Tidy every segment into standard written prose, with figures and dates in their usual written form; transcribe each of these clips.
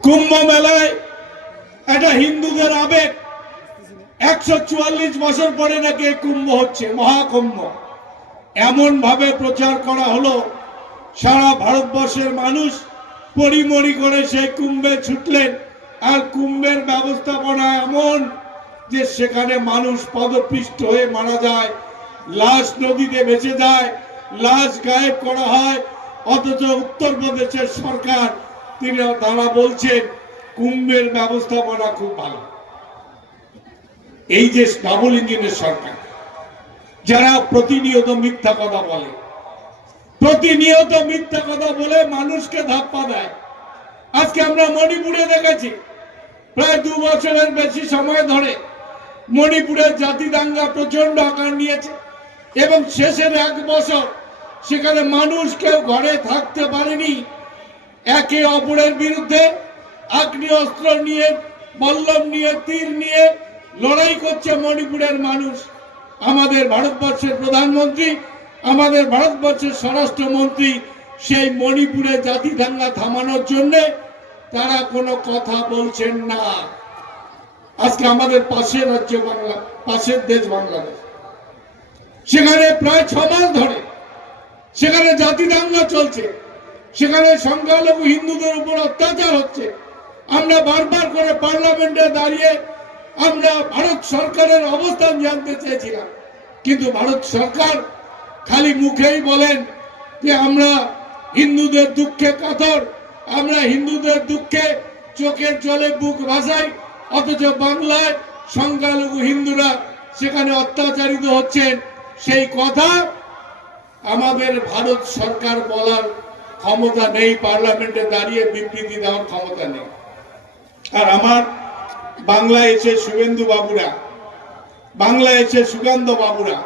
কুম্ভ মেলায় এটা হিন্দুদের আবেগ। 144 বছর পরে নাকি কুম্ভ হচ্ছে, মহাকুম্ভ। এমন ভাবে প্রচার করা হলো, সারা ভারতবর্ষের মানুষ পরিমরি করে সেই কুম্ভে ছুটলেন। আর কুম্ভের ব্যবস্থাপনা এমন যে সেখানে মানুষ পদপিষ্ট হয়ে মারা যায়, লাশ নদীতে ভেসে যায়, লাশ গায়েব করা হয়। অথচ উত্তরপ্রদেশের সরকার তারা বলছেন কুম্ভের ব্যবস্থাপনা খুব ভালো। এই যে ডাবল ইঞ্জিনের সরকার, যারা প্রতিনিয়ত মিথ্যা কথা বলে, প্রতিনিয়ত মিথ্যা কথা বলে মানুষকে ধাপ্পা দেয়। আজকে আমরা মণিপুরে দেখেছি, প্রায় 2 বছরের বেশি সময় ধরে মণিপুরের জাতি দাঙ্গা প্রচন্ড আকার নিয়েছে এবং শেষের 1 বছর সেখানে মানুষ কেউ ঘরে থাকতে পারেনি। একে অপরের বিরুদ্ধে আগ্নেয়াস্ত্র নিয়ে, বল্লম নিয়ে, তীর নিয়ে লড়াই করছে মণিপুরের মানুষ। আমাদের ভারতবর্ষের প্রধানমন্ত্রী, আমাদের ভারতবর্ষের স্বরাষ্ট্রমন্ত্রী সেই মণিপুরে জাতি দাঙ্গা থামানোর জন্য তারা কোনো কথা বলছেন না। আজকে আমাদের পাশের রাজ্য বাংলা, পাশের দেশ বাংলাদেশ, সেখানে প্রায় 6 মাস ধরে সেখানে জাতি দাঙ্গা চলছে, সেখানে সংখ্যালঘু হিন্দুদের উপর অত্যাচার হচ্ছে। আমরা বারবার করে পার্লামেন্টে দাঁড়িয়ে আমরা ভারত সরকারের অবস্থান জানতে চেয়েছিলাম, কিন্তু ভারত সরকার খালি মুখেই বলেন যে আমরা হিন্দুদের দুঃখে কাতর, আমরা হিন্দুদের দুঃখে চোখের জলে বুক ভাসাই। অথচ বাংলায় সংখ্যালঘু হিন্দুরা সেখানে অত্যাচারিত হচ্ছেন, সেই কথা আমাদের ভারত সরকার বলার ক্ষমতা নেই, পার্লামেন্টে দাঁড়িয়ে বিবৃতি দেওয়ার ক্ষমতা নেই। আর আমার বাংলায় এসে শুভেন্দু বাবুরা, বাংলায় এসে সুকান্ত বাবুরা,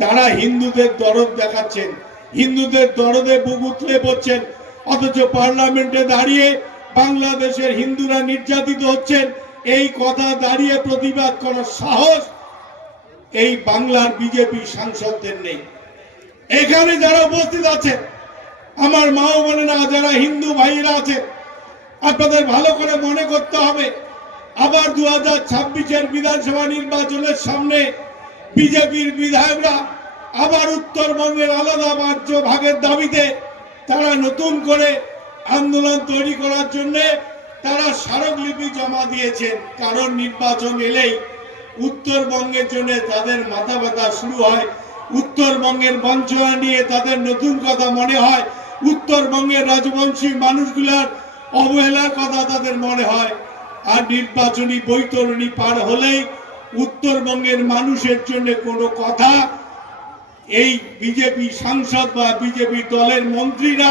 তারা হিন্দুদের দরদ দেখাচ্ছেন, হিন্দুদের দরদে বুক উতলে পড়ছেন। অথচ পার্লামেন্টে দাঁড়িয়ে বাংলাদেশের হিন্দুরা নির্যাতিত হচ্ছেন, এই কথা দাঁড়িয়ে প্রতিবাদ করার সাহস এই বাংলার বিজেপি সাংসদদের নেই। এখানে যারা উপস্থিত আছেন আমার মা ও বোনেরা, যারা হিন্দু ভাইরা আছেন, আপনাদের ভালো করে মনে করতে হবে, আবার 2026-এর বিধানসভা নির্বাচনের সামনে বিজেপির বিধায়করা আবার উত্তরবঙ্গের আলাদা রাজ্য ভাগের দাবিতে তারা নতুন করে আন্দোলন তৈরি করার জন্য তারা স্মারকলিপি জমা দিয়েছেন। কারণ নির্বাচন এলেই উত্তরবঙ্গের জন্য তাদের মাথা ব্যথা শুরু হয়, উত্তরবঙ্গের বঞ্চনা নিয়ে তাদের নতুন কথা মনে হয়, উত্তরবঙ্গের রাজবংশী মানুষগুলার অবহেলার কথা তাদের মনে হয়। আর নির্বাচনী বৈতরণী পার হলেই উত্তরবঙ্গের মানুষের জন্য কোনো কথা এই বিজেপি সাংসদ বা বিজেপি দলের মন্ত্রীরা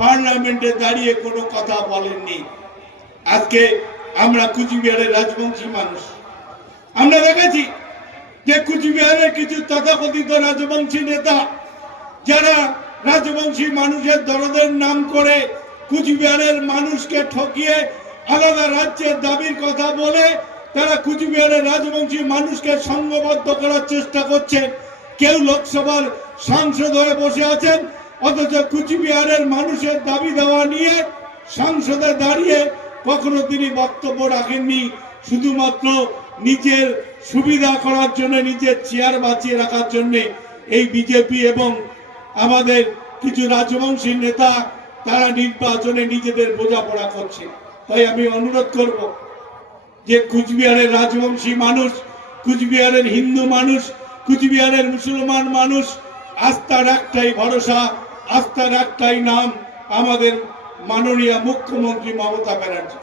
পার্লামেন্টে দাঁড়িয়ে কোনো কথা বলেননি। আজকে আমরা কুচবিহারের রাজবংশী মানুষ, আমরা দেখেছি যে কুচবিহারের কিছু তথাকথিত রাজবংশী নেতা যারা রাজবংশী মানুষের দরদের নাম করে কুচবিহারের মানুষকে ঠকিয়ে আলাদা রাজ্যের দাবির কথা বলে তারা কুচবিহারের রাজবংশী মানুষকে সংঘবদ্ধ করার চেষ্টা করছেন। কেউ লোকসভার সাংসদ হয়ে বসে আছেন, অথচ কুচবিহারের মানুষের দাবি দেওয়া নিয়ে সংসদে দাঁড়িয়ে কখনো তিনি বক্তব্য রাখেননি। শুধুমাত্র নিজের সুবিধা করার জন্য, নিজের চেয়ার বাঁচিয়ে রাখার জন্য এই বিজেপি এবং আমাদের কিছু রাজবংশী নেতা তারা নির্বাচনে নিজেদের বোঝাপড়া করছে। তাই আমি অনুরোধ করব যে কুচবিহারের রাজবংশী মানুষ, কুচবিহারের হিন্দু মানুষ, কুচবিহারের মুসলমান মানুষ, আস্থার একটাই ভরসা, আস্থার একটাই নাম, আমাদের মাননীয় মুখ্যমন্ত্রী মমতা ব্যানার্জি।